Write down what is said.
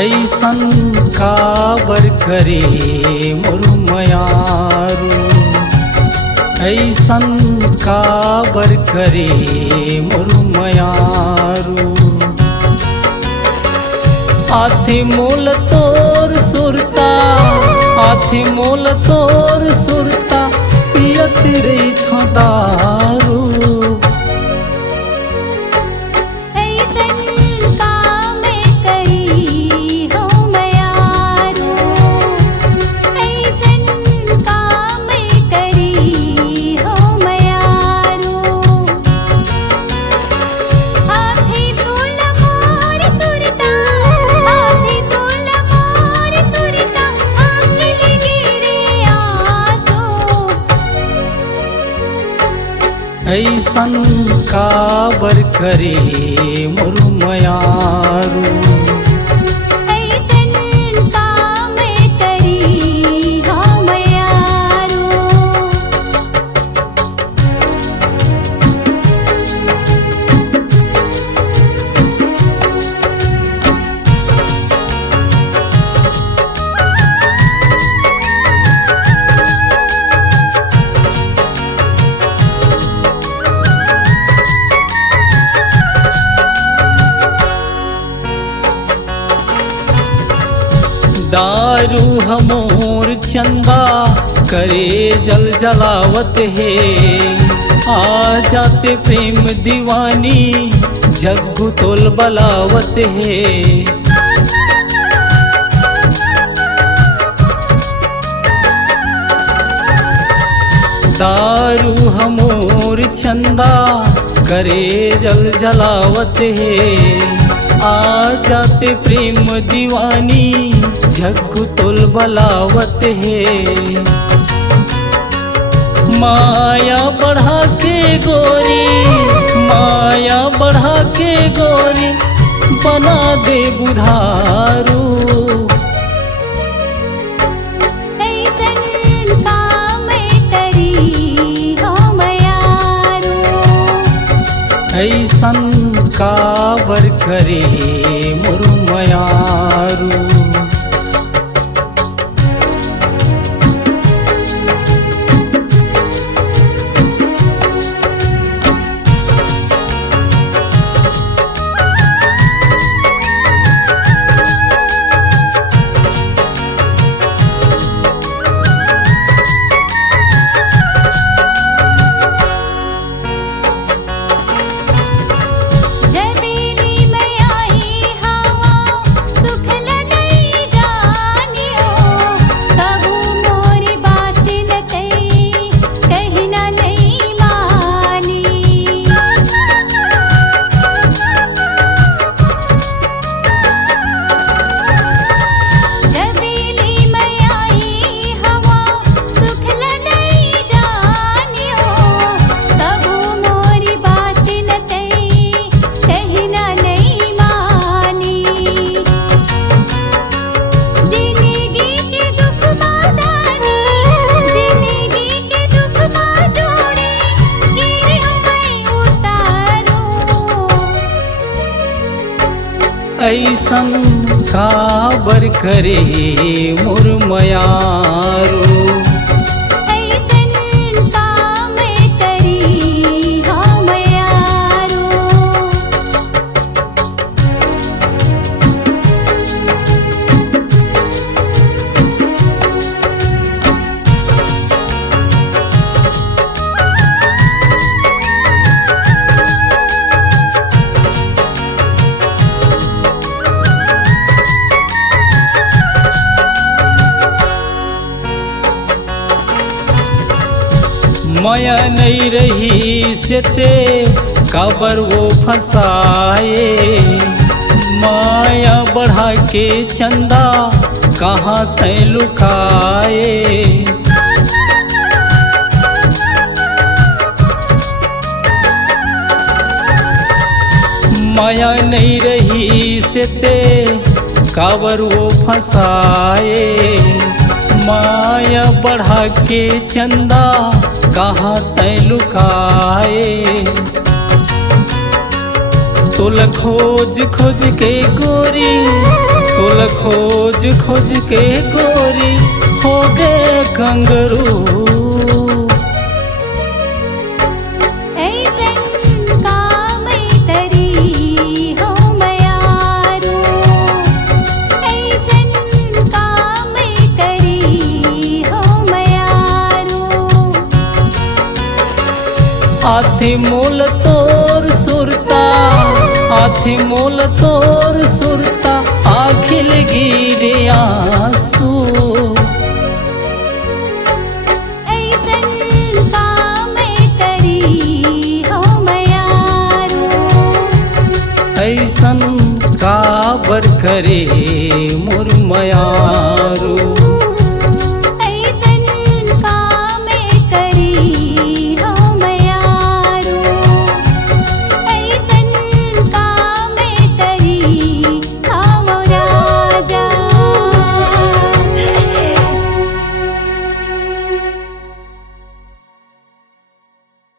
ऐसन काबर करे मोर मयारू, ऐसन काबर करे मोर मयारू। आथी मोल तोर सुरता, आथी मोल तोर सुरता, पियत रही था दारू। ऐसन काबर करे मोर मयारू, ऐसन काम करी हो मयारू। दारू हमोर चंदा करे जल जलावत है। आ जाते प्रेम दीवानी जग्गू तोल बलावत है। दारू हमोर चंदा करे जल जलावत है। आ जाते प्रेम दीवानी जग्गू तोल बलावत है। माया बढ़ा के गोरी, माया बढ़ा के गोरी, बना दे बुधारू। ऐसन काम करी हो मयारू, ऐसन काबर करे मोर मयारू। ऐसन काबर करे मोर मयारू, ऐसन काम करी हो मयारू। माया नहीं रही से ते काबर वो फंसाए। माया बढ़ा के चंदा कहाँ तय लुकाए। माया नहीं रही से ते काबर वो फंसाए। माया बढ़ा के चंदा कहाँ तय लुकाए। तोल खोज खोज के गोरी, तोल खोज खोज के गोरी हो गए कंगरू। ऐसन काम तरी हो मयारू, ऐसन काम तरी हो मयारू। आथी मोल तोर सुरता, आथी मोल तोर सुरता, आखिल गिरे आंसू। ऐसन काम तरी हो मयारू, ऐसन काबर करे मोर मयारू।